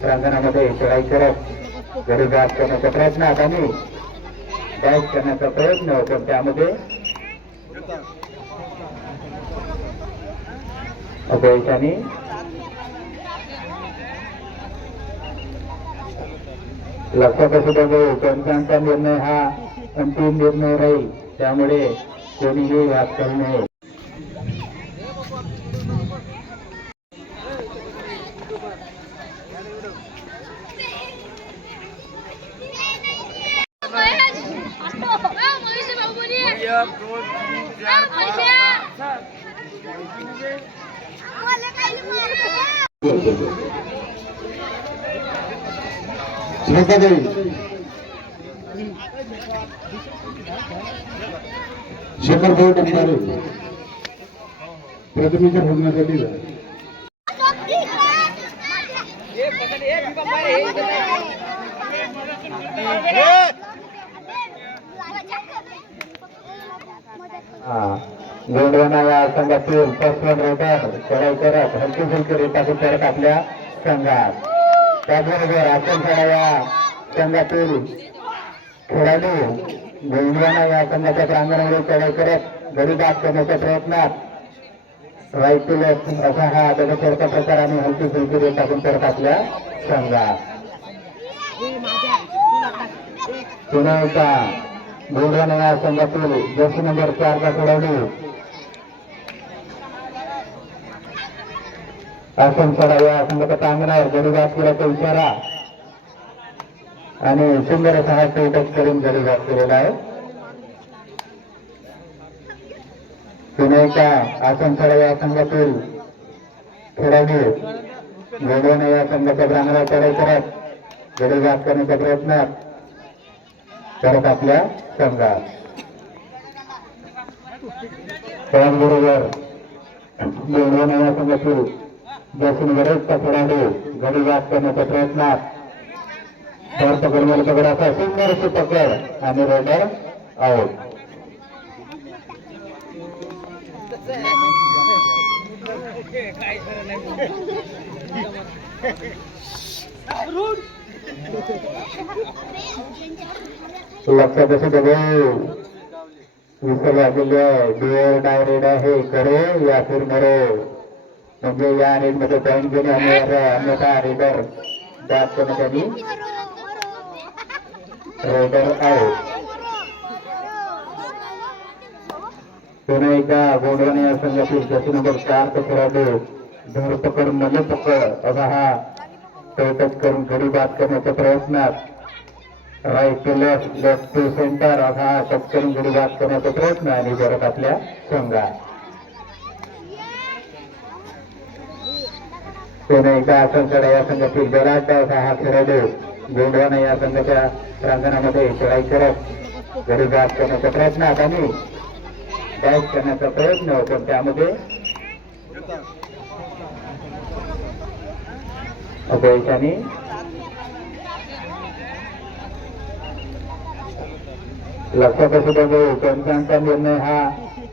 प्रांगणामध्ये चढाई करत घरी जात करण्याचा प्रयत्न आणि डॅश करण्याचा प्रयत्न होतो त्यामध्ये अपयशाने लक्षात असू द्या पंचांचा निर्णय हा अंतिम निर्णय राहील, त्यामुळे कोणीही वाद करू नये. शेखर भाऊ टंकारे प्रथमेच्या भोजनासाठी गोंडवाना या संघातील फर्स्ट रेडर चढाई करत हलकी फुलकी रेटाची करत आपल्या संघात. त्याचबरोबर आसनखेडा या संघातील खेळाडू गोंडवाना या संघाच्या प्रांगणामध्ये चढाई करत गडी बाद करण्याच्या प्रयत्नात रायफल असा हा दगडफेडचा प्रकार आणि हलकी फुलकी रेट टाकून करत आपल्या संघात. पुन्हा एकदा गोंडवाना या संघातील जर्सी नंबर 4 चा खेळाडू आसनखेडा या संघाच्या प्रांगणावर गडी बाद केल्याचा इशारा आणि सुंदर असा हा टच करून गडी बाद केलेला आहे. पुन्हा एकदा आसनखेडा या संघातील खेळाडू गोंडवाना या संघाच्या प्रांगणावर चढाई करत गडी बाद करण्याच्या प्रयत्नात करत आपल्या संघात. त्याचबरोबर गोंडवाना या संघातील जर्सी बरेचचा खेळाडू गडी बाद करण्याच्या प्रयत्नात पकडण्याला पकड असा सुंदरशी पकड आणि रेडर आउट. लक्षात असू दे विसरला गेले डिअर डायरेड आहे करो या फिर मरो, म्हणजे या रेडमध्ये पॉईंट घेणे अन्यथा रेडर बाद करण्यासाठी रेडर आउट. पुन्हा एकदा गोंडवाना या संघातील जर्सी नंबर 4 चा खेळाडू धरपकड मध्ये पकड असा हा टच करून गडी बाद करण्याच्या प्रयत्नात right to left left to centre असा हा टच करून गडी बाद करण्याचा प्रयत्न आणि करत आपल्या संघात. पुन्हा एकदा आसनखेडा या संघातील बराचसा असा हा खेळाडू गोंडवाना या संघाच्या प्रांगणामध्ये चढाई करत गडी बाद करण्याच्या प्रयत्नात आणि डॅश करण्याचा प्रयत्न होतो त्यामध्ये अपयशाने लक्षात असू द्या पंचांचा निर्णय हा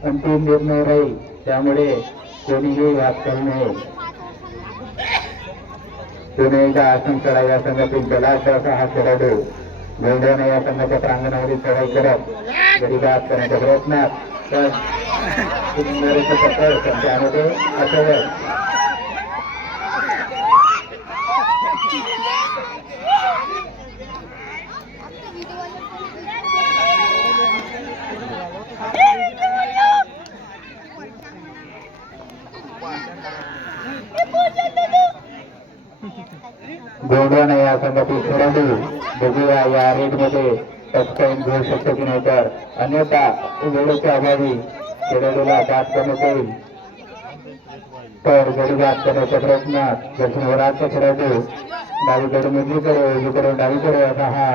अंतिम निर्णय राहील, त्यामुळे कोणीही वाद करू नये. पुन्हा एकदा आसनखेडा या संघातील बलाढ्य असा हा खेळाडू गोंडवाना या संघाच्या प्रांगणामध्ये चढाई करत गडी बाद करण्याच्या प्रयत्नात त्यामध्ये अपयश. गोंडवाना या संघातील खेळाडू बघूया या रेडमध्ये टच पॉईंट घेऊ शकतो की नाही, तर अन्यथा वेळेच्या अभावी खेळाडूला बाद करण्यात येईल. तर गडी बाद करण्याच्या प्रयत्नात दक्षिणवराचा खेळाडू डावीकडून उजवीकडे उजवीकडून डावीकडे असा हा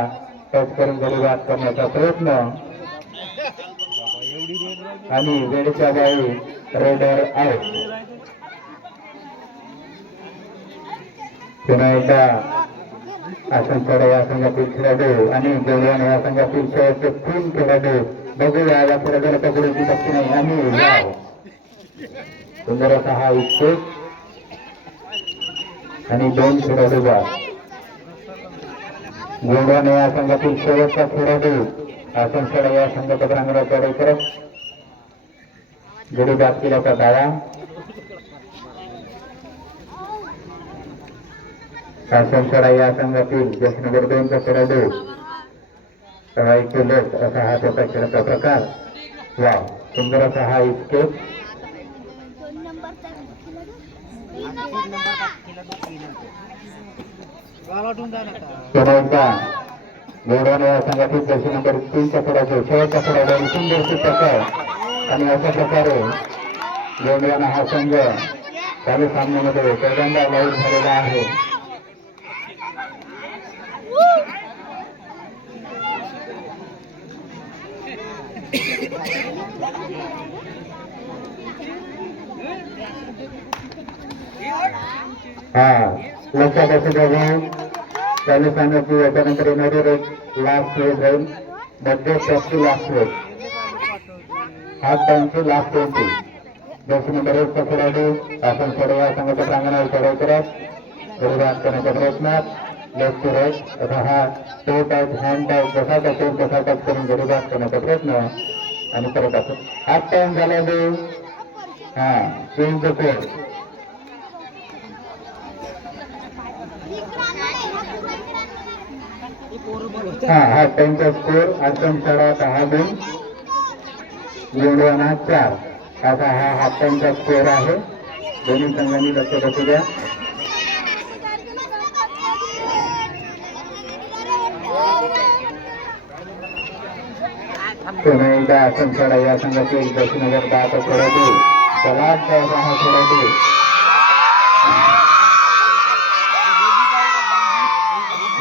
टच करून गडी बाद करण्याचा प्रयत्न आणि वेळेच्या अभावी रेडर आउट. पुन्हा एकदा आसनखेडा या संघातील खेळाडू आणि गोंडवाना या संघातील शेवटचे 3 खेळाडू बघूया या खेळाडूला पकडूची बघती नाही आणि सुंदर असा हा इच्छुक आणि 2 खेळाडू बाद. गोंडवाने या संघातील शेवटचा खेळाडू आसनसोडा या संघाच्या प्रांगणात चढाई करत गडी बाद केल्याचा दावा. आसनसोडा या संघातील जस्ट नंबर 2चा खेळाडू चढाई केलेत असा हा त्याचा खेळाचा प्रकार. वा सुंदर असा हा इस्केप. पुन्हा गोंडवाने या संघातील जर्सी नंबर 3चा खेळाडू शेवटचा खेळाडू सुंदरशी प्रकार. आणि अशा प्रकारे गोंडवाना हा संघ चालू सामन्यामध्ये पहिल्यांदा लाईट झालेला आहे. हा लक्षात असू द्या चालू सामन्याची याच्यानंतर येणारी लास्ट वेळ जाईल मध्ये टॉपची लास्ट वेळ हा त्यांची लास्ट एंट्री. जर्सी नंबर 1चा खेळाडू आसनसोडा या संघाच्या प्रांगणावर चढाई करत गडी करण्याच्या प्रयत्नात लेफ्ट टू राईट असा हा टो टाईप हँड टाईप जसा टाकेल तसा टाईप करून गडी बाद करण्याचा प्रयत्न आणि परत असं हाफ टाइम झाला हा चेंज द कोर्स. हा टाइमचा स्कोर आसनसोडा 10 गुण गोंडवाना 4 असा हा हाफ टाइमचा स्कोर आहे. दोन्ही संघांनी लक्षात असू द्या. पुन्हा एकदा आसनसोडा या संघातील जर्सी नंबर 10चा खेळाडू सलादचा असा हा खेळाडू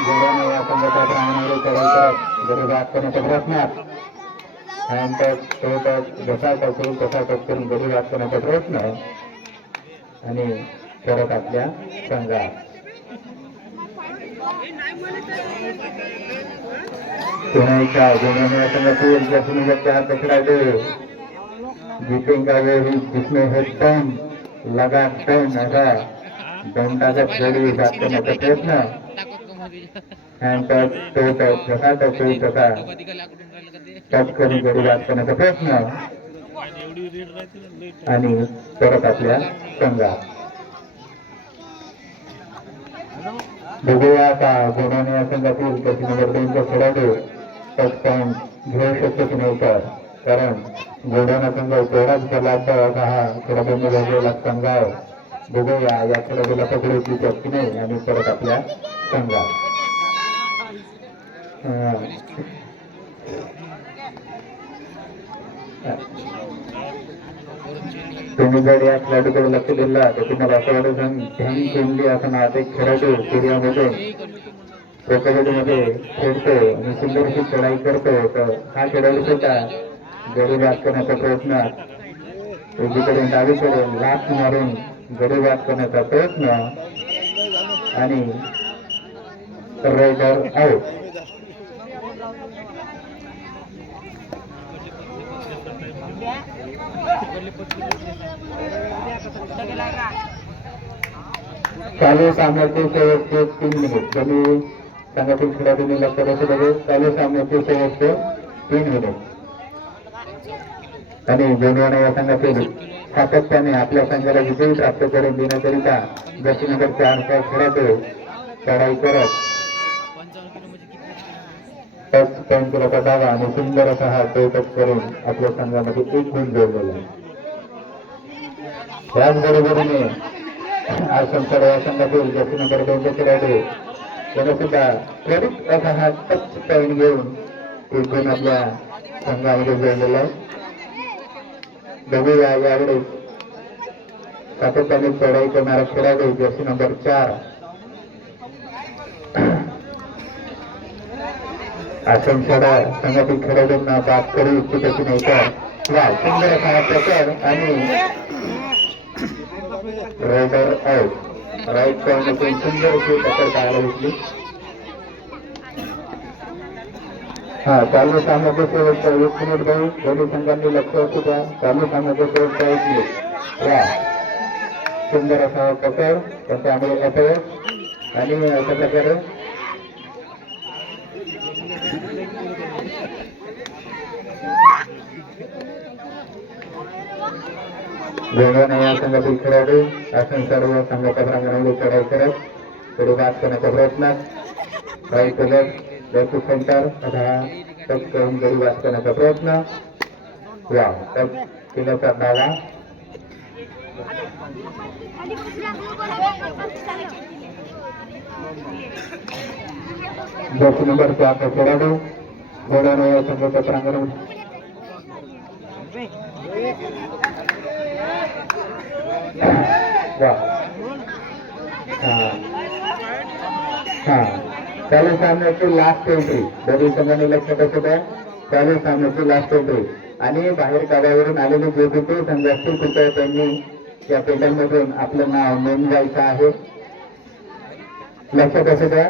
गोंडवाना या संघाच्या प्रांगणावर चढाई करत गडी बाद करण्याच्या प्रयत्नात हँड टच टो टच जसा टच करून तसा टच करून गडी बाद करण्याचा प्रयत्न आणि परत आपल्या संघात. पुन्हा एकदा गोंडवाना या संघातील जर्सी नंबर 4चा खेळाडू जितेंगा वेळी जिसमें है दम लगा दम असा दंडाचा खेळी बाद करण्याचा प्रयत्न हँड टच टो टच जसा टच होईल तसा टच करून गडी बाद करण्याचा प्रयत्न आणि परत आपल्या संघात. बघूया आता गोंडवाना या संघातील जर्सी नंबर 2चा खेळाडू टच पॉईंट घेऊ शकतो की नाही तर कारण गोंडवाना संघ तेवढाच खेळाचा असा हा खेळाडू निवडलेला संघ आहे. बघूया या खेळाडूला पकडू की नाही आणि परत आपल्या संघात. तुम्ही जर या खेळाडूकडे लक्ष दिला तर तुम्हाला असं वाटत ध्यान केंद्री असा नावाचा एक खेळाडू सूर्यामधून तो कबड्डीमध्ये खेळतो आणि सुंदरशी चढाई करतो. तर हा खेळाडू सुद्धा गडी बाद करण्याचा प्रयत्न उजवीकडून डावीकडे लाथ मारून गडी बाद करण्याचा प्रयत्न आणि रायडर आउट. चालू सामन्याचे शेवटचे 3 मिनिट दोन्ही संघातील खेळाडूंनी लक्षात असू द्यावे. चालू सामन्याचे शेवटचे 3 मिनिट आणि गोंडवाना या संघातील सातत्याने आपल्या संघाला विजयी प्राप्त करून देण्याकरिता जर्सी नंबर 4चा खेळाडू चढाई करत टच पॉईंट केल्याचा दावा आणि सुंदर असा हा टच करून आपल्या संघामध्ये 1 गुण जोडलेला आहे. त्याचबरोबरीने आसनसोडा या संघातील जर्सी नंबर 2चा खेळाडू त्याने सुद्धा त्वरित असा हा टच पॉईंट घेऊन 1 गुण आपल्या संघामध्ये जोडलेला आहे. बघूया यावेळेस सातत्याने चढाई करणारा खेळाडू जर्सी नंबर 4 आसनसोडा संघातील खेळाडूंना बाद करू इच्छित की नाही तर वा सुंदर असा हा प्रकार आणि रायडर आउट. राईट पॉईंटमधून सुंदर अशी टक्कर पाहायला भेटली. हा चालू सामन्याचे शेवटचा 1 मिनिट जाईल. दोन्ही संघांनी लक्ष असू द्या. चालू सामन्याचे शेवटचा 1 मिनिट वा सुंदर असा प्रकार त्याच्यामुळे अपयश आणि अशा प्रकारे वेगाने या संघातील खेळाडू असून सर्व संघाच्या प्रांगणामध्ये चढाई करत पुढे बाद करण्याच्या प्रयत्नात right left left centre touch करून गडी बाद करण्याचा प्रयत्न वा टच केल्याचा डावा जर्सी नंबर 4 खेळाडू वेगाने या संघाच्या प्रांगणामध्ये चालू सामन्याची लास्ट एंट्री दोन्ही संघांनी लक्षात असू द्या. चालू सामन्याची लास्ट एंट्री आणि बाहेर गावावरून आलेले जे कुठे संघ असतील कृपया त्यांनी या पेंडलमधून आपलं नाव नोंदवायचं आहे. लक्षात असू द्या.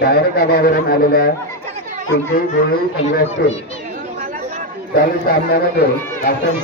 बाहेर गावावरून आलेल्या तुमचे जेही संघ असतील चालू सामन्यामध्ये आसन